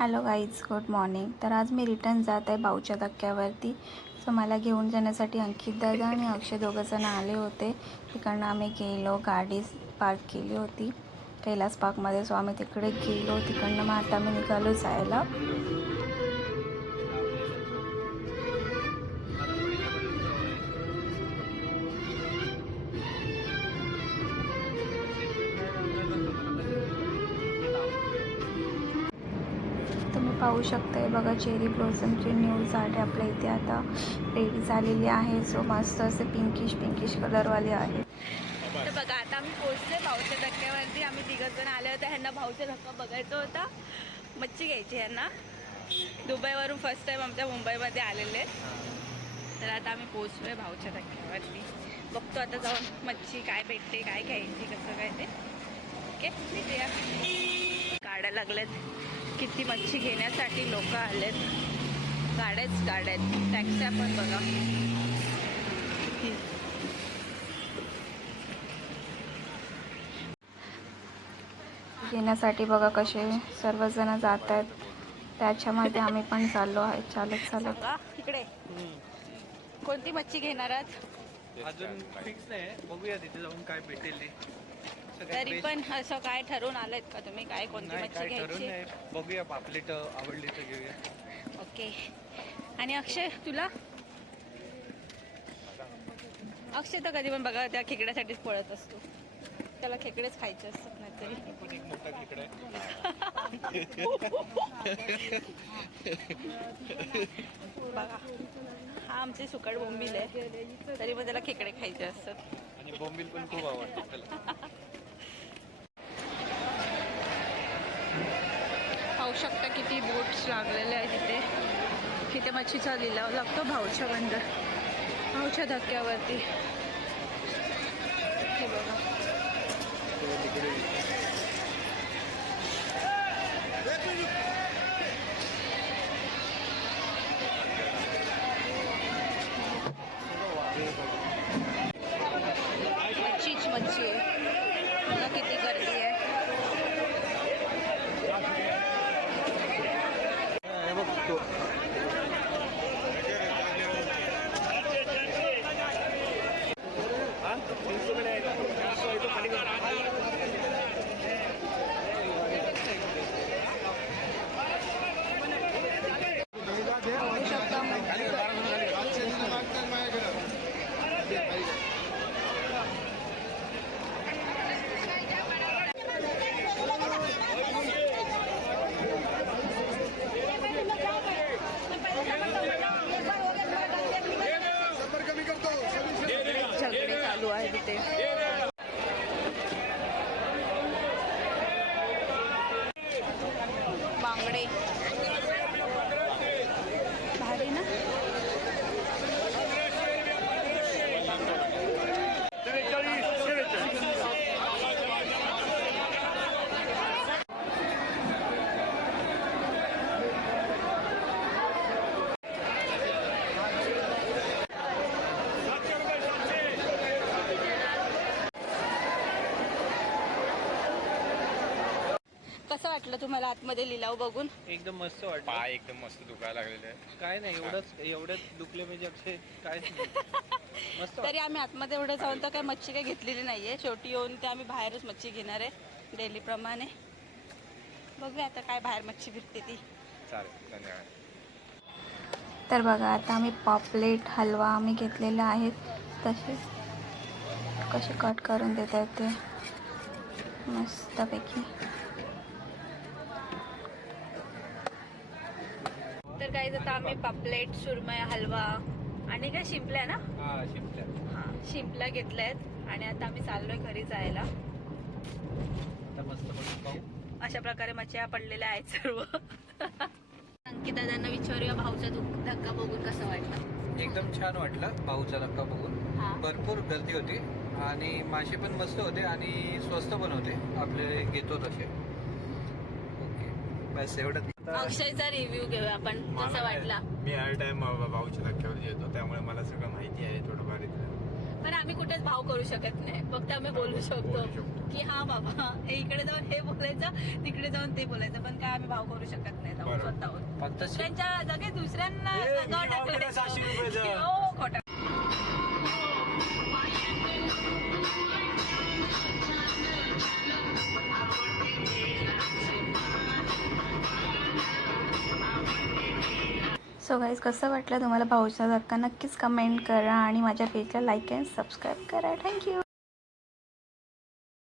Hello guys, good morning. तर आज मी return जात आहे भाऊच्या धक्क्यावरती. सो मला घेऊन जाण्यासाठी अंकित दादा आणि अक्षय दोघंजण आले होते. तिकडनं आम्ही गेलो, गाडी पार्क केली होती कैलास पार्कमध्ये. सो आम्ही तिकडे गेलो. तिकडनं मग आता आम्ही निघालो जायला. तुम्ही पाहू शकताय बघा, चेरी ब्लॉसमची न्यू झाडे आपल्या इथे आता रेडी झालेली आहे. सो मस्त असे पिंकिश कलरवाले आहे. तर बघा, आता आम्ही पोहोचले भाऊच्या धक्क्यावरती. आम्ही तिघजण आले होते. ह्यांना भाऊचा धक्का बघायचा होता, मच्छी घ्यायची ह्यांना. दुबईवरून फर्स्ट टाइम आमच्या मुंबईमध्ये आलेले. तर आता आम्ही पोहोचलोय भाऊच्या धक्क्यावरती. बघतो आता जाऊन मच्छी काय भेटते, काय घ्यायची, कसं काय ते. ओके, भेटूया. गाड्या लागल्यात, किती मच्छी घेण्यासाठी लोक आलेत. गाड्याच टॅक्स्या पण बघा किती. घेण्यासाठी बघा कसे सर्वजण जात आहेत. त्याच्यामध्ये आम्ही पण चाललो आहे चालत. इकडे कोणती मच्छी घेणार आहात? अजून फिक्स नाही, बघूया तिथे जाऊन काय भेटेल. तरी पण असं काय ठरवून आलेत का तुम्ही, काय कोणती मच्छी घ्यायची? बघूया, पापलेट आवडली तर घेऊया. ओके. आणि अक्षय, तुला? अक्षय तर कधी पण बघा त्या खेकड्यासाठीच पळत असतो. त्याला खेकडेच खायचे असतात. नाही तरी पण एक मोठा खेकडा बघा, हा आमचे सुकट बोंबील आहे, तरी पण त्याला खेकडे खायचे असतात. आणि बोंबील पण खूप आवडतात त्याला. पाहू शकता किती बोट्स लागलेले आहेत तिथे. तिथे मच्छीचा लिलाव लागतो भाऊच्या धक्क्यावरती. हे बघा, मच्छी आहे. बघा किती गर्दी आहे. झगडे चालू आहे तिथे. बांगडे भारी ना. कसं वाटलं तुम्हाला आतमध्ये लिलाव बघून? एकदम मस्त वाटतं. पाय एकदम मस्त दुखायला लागलेले आहे. काय नाही, एवढंच दुखले म्हणजे अक्षय काय मस्त. तरी आम्ही आतमध्ये एवढं जाऊन तर काय मच्छी काही घेतलेली नाहीये. शेवटी येऊन ते आम्ही बाहेरच मच्छी घेणार आहे डेली प्रमाणे. बघूया आता काय बाहेर मच्छी भेटते ती. चालेल, धन्यवाद. तर बघा, आता आम्ही पॉपलेट हलवा आम्ही घेतलेला आहे. तसे कसे कट करून देत आहेत ते मस्तपैकी. तर काही आता आम्ही पापलेट, सुरमई, हलवा आणि काय शिंपल्या ना, हा, शिमल्या. हा शिंपल्या घेतल्यात. आणि आता आम्ही चाललोय घरी जायला. आता मस्त बघून पाहू. अशा प्रकारे मच्छ्या पडलेल्या आहेत सर्व. अंकित दादांना विचारूया, भाऊचा धक्का बघून कसं वाटलं? एकदम छान वाटलं भाऊचा धक्का बघून. हा. भरपूर गर्दी होती आणि मासे पण मस्त होते आणि स्वस्त पण होते, आपले घेतो तसे. ओके, बस एवढं. अक्षयचा रिव्ह्यू घेऊया आपण, कसा वाटला? मी हर टाइम भाऊच्या धक्क्यावर येतो, त्यामुळे मला सगळं माहिती आहे थोडंफार इथलं. पण आम्ही कुठेच भाव करू शकत नाही, फक्त आम्ही बोलू शकतो की हा बाबा हे इकडे जाऊन हे बोलायचं, तिकडे जाऊन ते बोलायचं, पण काय आम्ही भाव करू शकत नाही जाऊन बरोबर. स्वतःहून. फक्त त्यांच्या जागे दुसऱ्यांना ए, अंगावर मी भाव केलं टाकलं 600 रुपयाचं. हो खोटं. सो गाईज कसं वाटलं तुम्हाला भाऊचा धक्का नक्कीच कमेंट करा आणि माझ्या पेजला लाईक अँड सबस्क्राईब करा. थँक्यू.